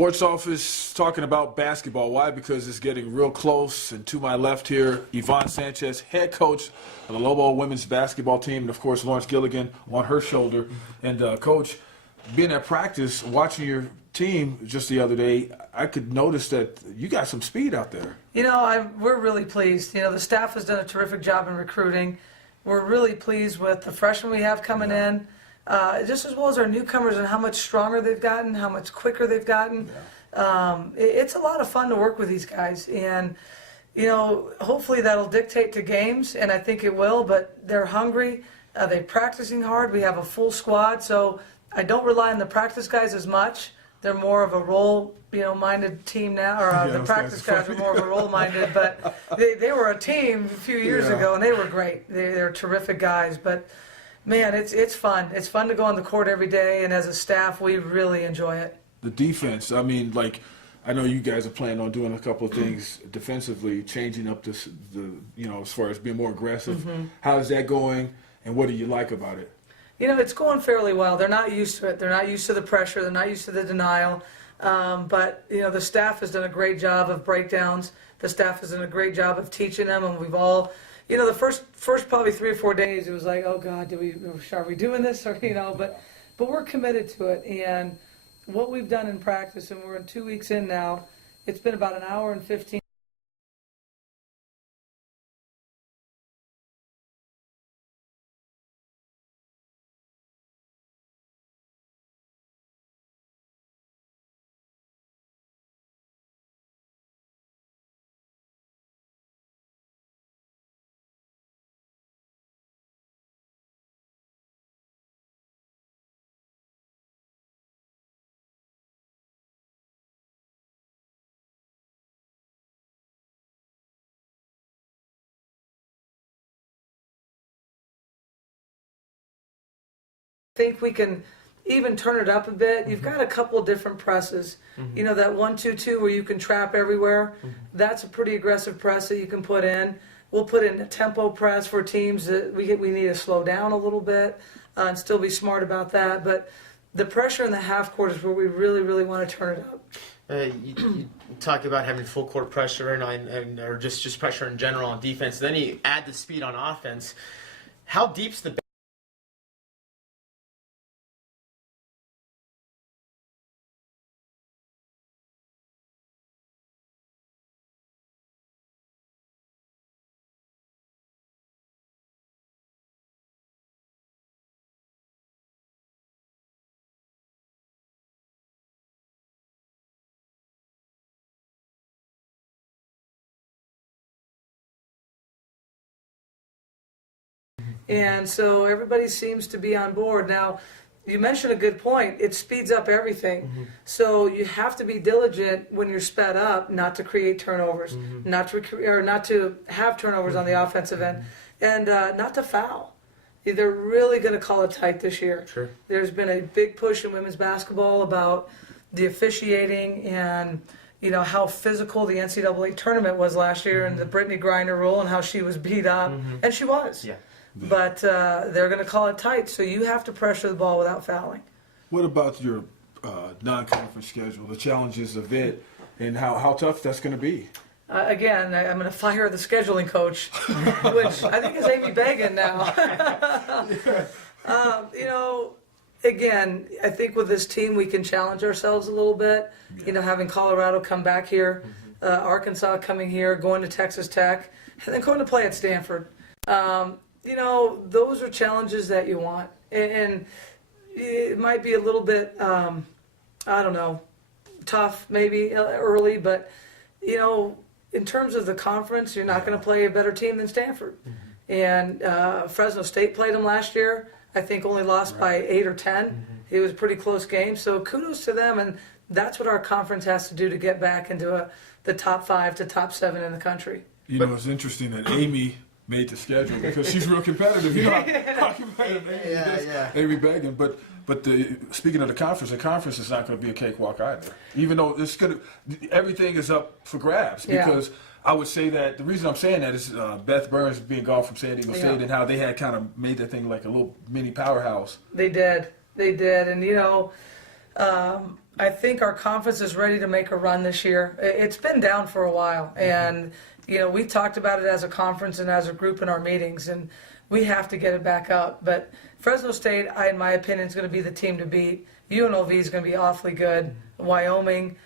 Sports Office talking about basketball. Why? Because it's getting real close. And to my left here, Yvonne Sanchez, head coach of the Lobo women's basketball team, and of course Lawrence Gilligan on her shoulder. And Coach, being at practice, watching your team just the other day, I could notice that you got some speed out there. You know, we're really pleased. You know, the staff has done a terrific job in recruiting. We're really pleased with the freshmen we have coming in. Just as well as our newcomers and how much stronger they've gotten, how much quicker they've gotten. It's a lot of fun to work with these guys, and you know, hopefully that'll dictate to games, and I think it will. But they're hungry, they're practicing hard. We have a full squad, so I don't rely on the practice guys as much. They're more of a role-minded team now, or the practice guys are more of a role-minded. But they were a team a few years ago, and they were great. They're terrific guys, but. Man, it's fun. It's fun to go on the court every day, and as a staff, we really enjoy it. The defense, I mean, like, I know you guys are planning on doing a couple of things defensively, changing up the as far as being more aggressive. How's that going, and what do you like about it? You know, it's going fairly well. They're not used to it. They're not used to the pressure. They're not used to the denial. But, you know, the staff has done a great job of breakdowns. The staff has done a great job of teaching them, and we've all – you know, the first probably 3 or 4 days, it was like, oh God, are we doing this? Or but we're committed to it. And what we've done in practice, and we're in 2 weeks in now, it's been about an hour and 15. I think we can even turn it up a bit. You've got a couple different presses. You know, that 1-2-2 where you can trap everywhere. That's a pretty aggressive press that you can put in. We'll put in a tempo press for teams that we need to slow down a little bit and still be smart about that. But the pressure in the half court is where we really, really want to turn it up. You talk about having full court pressure or just pressure in general on defense. Then you add the speed on offense. How deep's the And so everybody seems to be on board. Now, you mentioned a good point. It speeds up everything. So you have to be diligent when you're sped up, not to create turnovers, not to have turnovers on the offensive end, and not to foul. They're really going to call it tight this year. Sure. There's been a big push in women's basketball about the officiating and how physical the NCAA tournament was last year, and the Brittany Griner rule and how she was beat up, and she was. Yeah. But they're going to call it tight, so you have to pressure the ball without fouling. What about your non-conference schedule, the challenges of it, and how tough that's going to be? Again, I'm going to fire the scheduling coach, which I think is Amy Bagan now. Again, I think with this team we can challenge ourselves a little bit. Having Colorado come back here, Arkansas coming here, going to Texas Tech, and then going to play at Stanford. Those are challenges that you want. And it might be a little bit, tough maybe early, but, in terms of the conference, you're not going to play a better team than Stanford. And Fresno State played them last year. I think only lost by 8 or 10. It was a pretty close game. So kudos to them, and that's what our conference has to do to get back into the top 5 to top 7 in the country. It's interesting that Amy made the schedule because she's real competitive. How competitive Amy is. Amy Bagan. But speaking of the conference is not going to be a cakewalk either. Even though everything is up for grabs because I would say that the reason I'm saying that is Beth Burns being gone from San Diego State and how they had kind of made that thing like a little mini powerhouse. They did, and I think our conference is ready to make a run this year. It's been down for a while, and we talked about it as a conference and as a group in our meetings, and we have to get it back up. But Fresno State, in my opinion, is going to be the team to beat. UNLV is going to be awfully good. Wyoming.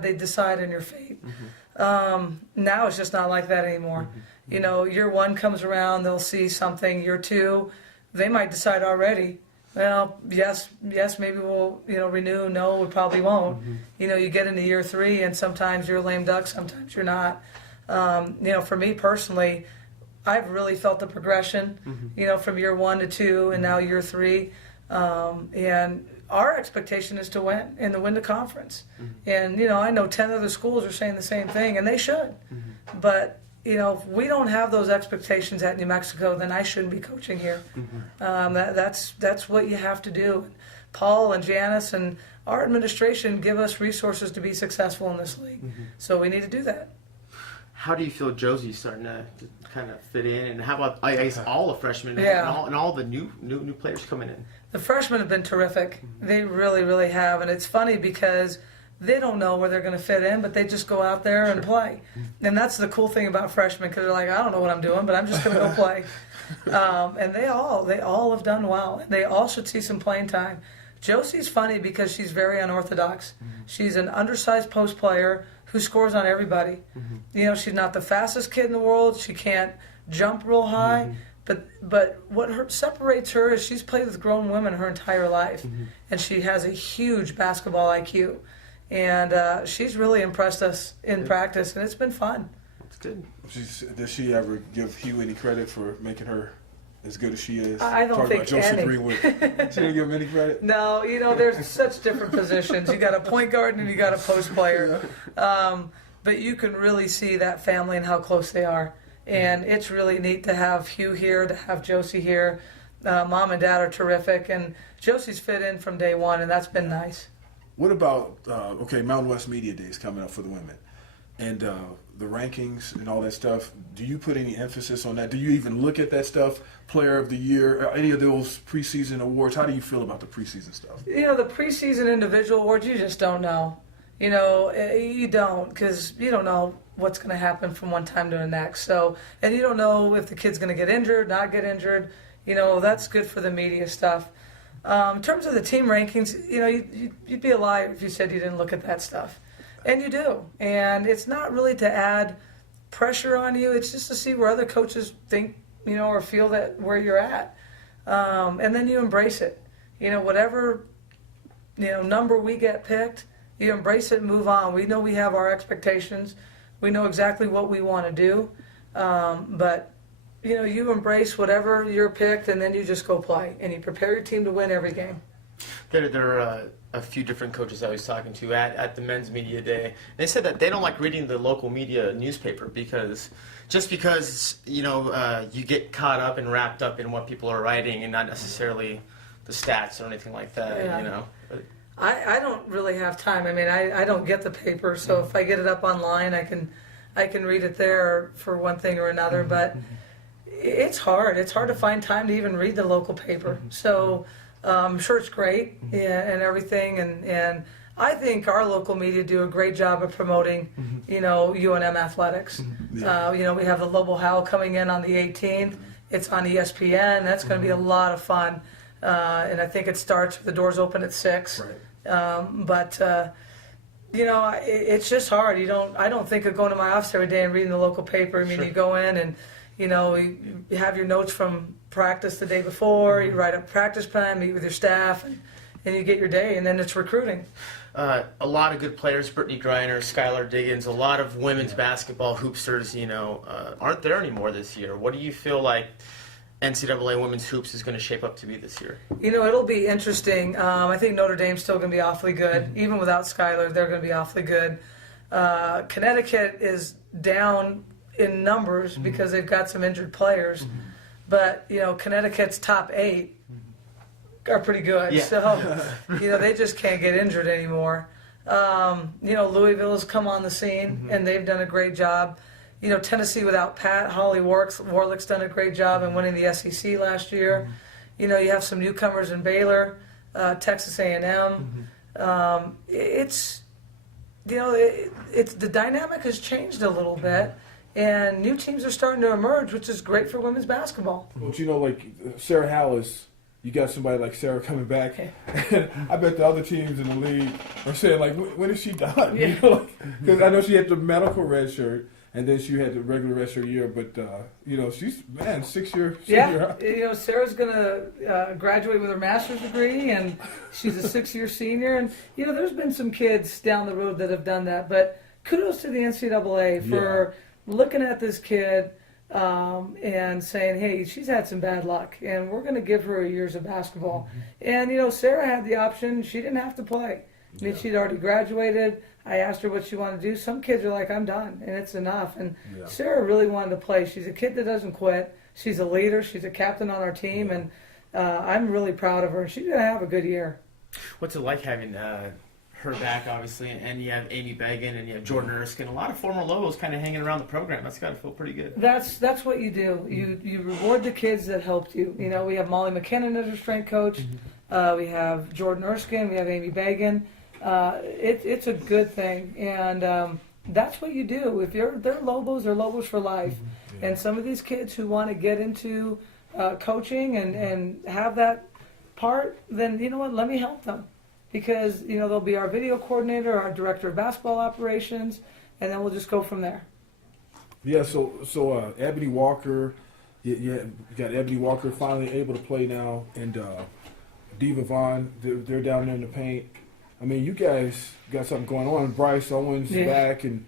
They decide on your fate. Now it's just not like that anymore. Year one comes around, they'll see something. Year two, they might decide already. Well, yes, maybe we'll renew. No, we probably won't. You get into year three, and sometimes you're a lame duck, sometimes you're not. For me personally, I've really felt the progression. From year one to two, and now year three, and our expectation is to win and to win the conference. And I know 10 other schools are saying the same thing, and they should. But if we don't have those expectations at New Mexico, then I shouldn't be coaching here. That's what you have to do. Paul and Janice and our administration give us resources to be successful in this league. So we need to do that. How do you feel Josie's starting to kind of fit in? And how about, I guess, all the freshmen and all the new players coming in? The freshmen have been terrific. They really, really have. And it's funny because they don't know where they're going to fit in, but they just go out there and play. And that's the cool thing about freshmen, because they're like, I don't know what I'm doing, but I'm just going to go play. And they all have done well. And they all should see some playing time. Josie's funny because she's very unorthodox. She's an undersized post player who scores on everybody. She's not the fastest kid in the world. She can't jump real high. But what separates her is she's played with grown women her entire life. And she has a huge basketball IQ. And she's really impressed us in practice, and it's been fun. That's good. Does she ever give Hugh any credit for making her as good as she is? I don't think any. Greenwood. She didn't give him any credit? No, there's such different positions. You got a point guard and you got a post player. But you can really see that family and how close they are. And it's really neat to have Hugh here, to have Josie here. Mom and Dad are terrific, and Josie's fit in from day one, and that's been nice. What about, Mountain West Media Days coming up for the women, and the rankings and all that stuff? Do you put any emphasis on that? Do you even look at that stuff, Player of the Year, any of those preseason awards? How do you feel about the preseason stuff? The preseason individual awards, you just don't know. You don't, because you don't know what's going to happen from one time to the next. So, and you don't know if the kid's going to get injured, not get injured. That's good for the media stuff. In terms of the team rankings, you'd be a liar if you said you didn't look at that stuff. And you do. And it's not really to add pressure on you. It's just to see where other coaches think, or feel that where you're at. And then you embrace it. Whatever, number we get picked, you embrace it and move on. We know we have our expectations. We know exactly what we want to do. But you embrace whatever you're picked, and then you just go play. And you prepare your team to win every game. There are a few different coaches I was talking to at the men's media day. They said that they don't like reading the local media newspaper because you get caught up and wrapped up in what people are writing and not necessarily the stats or anything like that. Yeah. I don't really have time. I mean, I don't get the paper, so if I get it up online, I can I can read it there for one thing or another, but it's hard. It's hard to find time to even read the local paper. So I'm sure it's great and everything, and I think our local media do a great job of promoting, UNM athletics. We have the Lobo Howl coming in on the 18th. It's on ESPN. That's going to be a lot of fun, and I think it starts. The doors open at 6. Right. It's just hard. I don't think of going to my office every day and reading the local paper. I mean, you go in and you have your notes from practice the day before. You write a practice plan, meet with your staff, and you get your day, and then it's recruiting. A lot of good players, Brittany Griner, Skylar Diggins, a lot of women's basketball hoopsters, aren't there anymore this year. What do you feel like NCAA women's hoops is going to shape up to be this year? It'll be interesting. I think Notre Dame's still going to be awfully good. Even without Skylar, they're going to be awfully good. Connecticut is down in numbers because they've got some injured players. But, Connecticut's top 8 are pretty good. Yeah. So, they just can't get injured anymore. Louisville has come on the scene, and they've done a great job. Tennessee without Pat, Holly Warlick's done a great job in winning the SEC last year. You have some newcomers in Baylor, Texas A&M. It's the dynamic has changed a little bit, and new teams are starting to emerge, which is great for women's basketball. Well, like Sarah Hallis, you got somebody like Sarah coming back, and I bet the other teams in the league are saying, like, when is she done? Yeah. Because I know she had the medical red shirt, and then she had the regular red shirt year, but, she's, 6-year senior. Yeah, Sarah's going to graduate with her master's degree, and she's a 6-year senior, and, there's been some kids down the road that have done that, but kudos to the NCAA for looking at this kid and saying, hey, she's had some bad luck, and we're going to give her years of basketball. And, Sarah had the option. She didn't have to play. I mean, she'd already graduated. I asked her what she wanted to do. Some kids are like, I'm done, and it's enough. And Sarah really wanted to play. She's a kid that doesn't quit. She's a leader. She's a captain on our team, and I'm really proud of her. She's going to have a good year. What's it like having her back, obviously, and you have Amy Beggin and you have Jordan Erskine, a lot of former Lobos kind of hanging around the program. That's got to feel pretty good. That's what you do. You reward the kids that helped you. We have Molly McKinnon as our strength coach. We have Jordan Erskine. We have Amy Beggin. It's a good thing, and that's what you do. If they're Lobos, they're Lobos for life. And some of these kids who want to get into coaching and have that part, then you know what? Let me help them. Because, they'll be our video coordinator, our director of basketball operations, and then we'll just go from there. Yeah, so Ebony Walker, you got Ebony Walker finally able to play now, and Diva Vaughn, they're down there in the paint. I mean, you guys got something going on. Bryce Owens back, and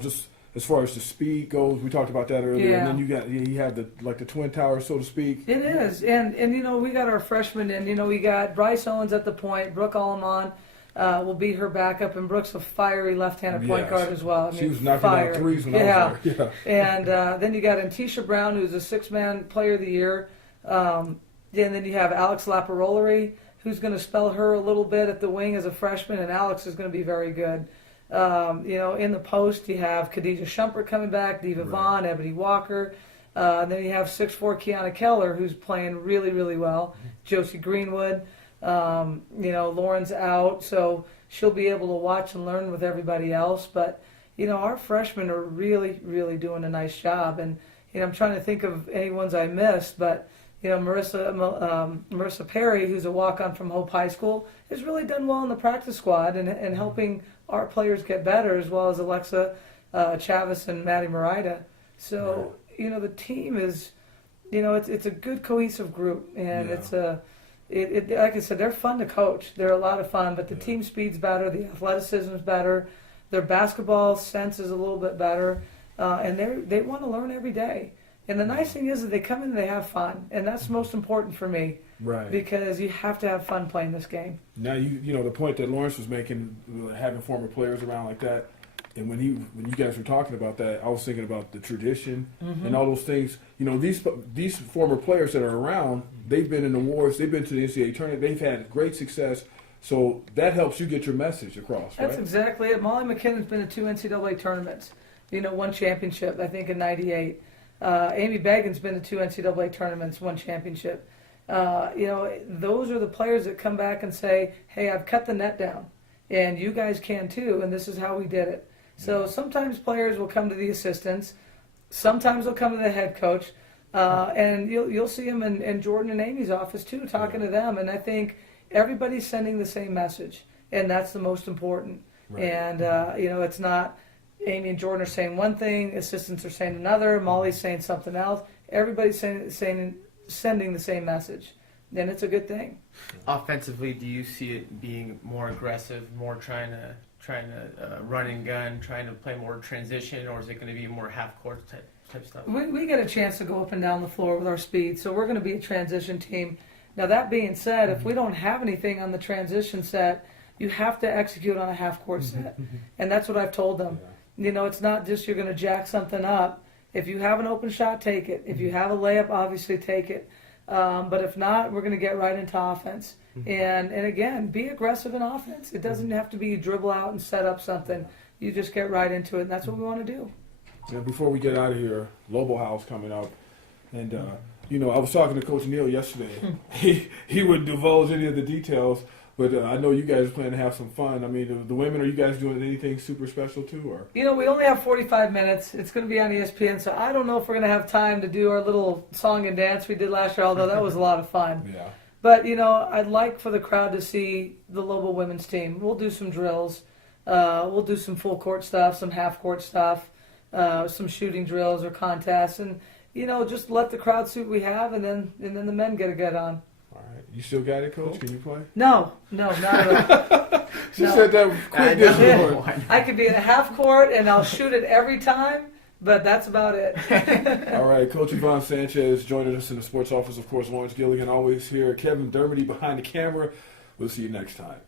just as far as the speed goes, we talked about that earlier. Yeah. And then you have the Twin Towers, so to speak. It is, and we got our freshmen in. We got Bryce Owens at the point. Brooke Alleman will be her backup, and Brooke's a fiery left-handed point guard as well. I mean, she was knocking out threes when I was there. Yeah. And then you got Antisha Brown, who's a 6-man player of the year. And then you have Alex Laparolari, who's going to spell her a little bit at the wing as a freshman, and Alex is going to be very good. In the post, you have Khadijah Shumpert coming back, Diva Vaughn, Ebony Walker. Then you have 6'4" Kiana Keller, who's playing really, really well. Josie Greenwood. Lauren's out, so she'll be able to watch and learn with everybody else. But, our freshmen are really, really doing a nice job. And, I'm trying to think of any ones I missed, but, Marissa Perry, who's a walk-on from Hope High School, has really done well in the practice squad and helping our players get better, as well as Alexa Chavez and Maddie Marida. So, the team is, it's a good cohesive group, and it's like I said, they're fun to coach. They're a lot of fun, but the team speed's better, the athleticism's better, their basketball sense is a little bit better, and they want to learn every day. And the nice thing is that they come in and they have fun, and that's most important for me. Right. Because you have to have fun playing this game. Now the point that Lawrence was making, having former players around like that, and when you guys were talking about that, I was thinking about the tradition and all those things. These former players that are around, they've been in the wars, they've been to the NCAA tournament, they've had great success. So that helps you get your message across, right? That's exactly it. Molly McKinnon's been to 2 NCAA tournaments. One championship, I think, in '98. Amy Baggin's been to 2 NCAA tournaments, 1 championship. Those are the players that come back and say, hey, I've cut the net down, and you guys can too, and this is how we did it. So sometimes players will come to the assistants, sometimes they'll come to the head coach, and you'll see them in Jordan and Amy's office too, talking to them, and I think everybody's sending the same message, and that's the most important. Right. And, it's not Amy and Jordan are saying one thing, assistants are saying another, Molly's saying something else. Everybody's sending the same message, and it's a good thing. Offensively, do you see it being more aggressive, more trying to run and gun, trying to play more transition, or is it going to be more half-court type stuff? We get a chance to go up and down the floor with our speed, so we're going to be a transition team. Now, that being said, if we don't have anything on the transition set, you have to execute on a half-court set, and that's what I've told them. It's not just you're going to jack something up. If you have an open shot, take it. If you have a layup, obviously take it. But if not, we're going to get right into offense. And again, be aggressive in offense. It doesn't have to be you dribble out and set up something. You just get right into it, and that's what we want to do. Yeah, before we get out of here, Lobo House coming up. And, I was talking to Coach Neal yesterday. He wouldn't divulge any of the details. But I know you guys are planning to have some fun. I mean, the women, are you guys doing anything super special too? Or we only have 45 minutes. It's going to be on ESPN, so I don't know if we're going to have time to do our little song and dance we did last year, although that was a lot of fun. Yeah. But, I'd like for the crowd to see the Lobo women's team. We'll do some drills. We'll do some full court stuff, some half court stuff, some shooting drills or contests. And, just let the crowd see what we have, and then the men get a get on. You still got it, Coach? Can you play? No, not at all. She said that quick this morning. I could be in a half court and I'll shoot it every time, but that's about it. All right, Coach Yvonne Sanchez joining us in the sports office, of course, Lawrence Gilligan, always here. Kevin Dermody behind the camera. We'll see you next time.